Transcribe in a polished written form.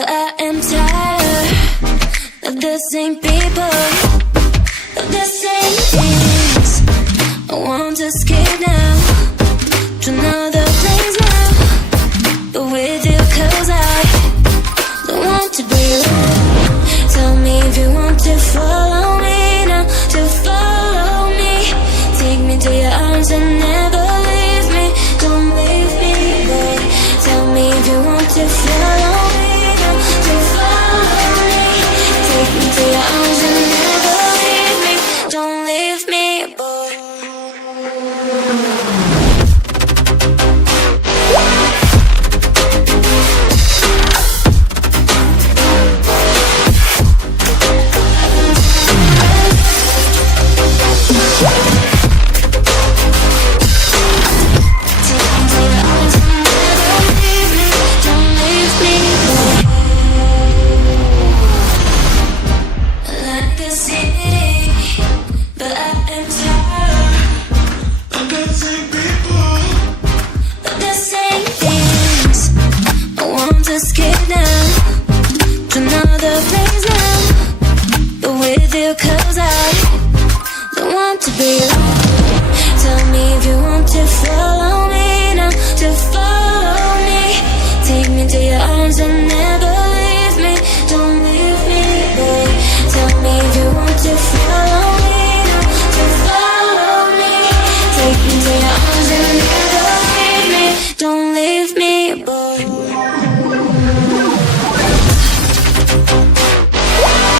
but I am tired of the same people, of the same things. I want to escape now to another place now, but with you, 'cause I don't want to be alone. Tell me if you want to follow me now, to follow me. Take me to your arms and never leave me. Don't leave me, boy. Tell me if you want to follow me now, to follow me. Take me to your arms and never leave me. Don't leave me, boy. Escape now to another place now, but with you, 'cause I don't want to be alone.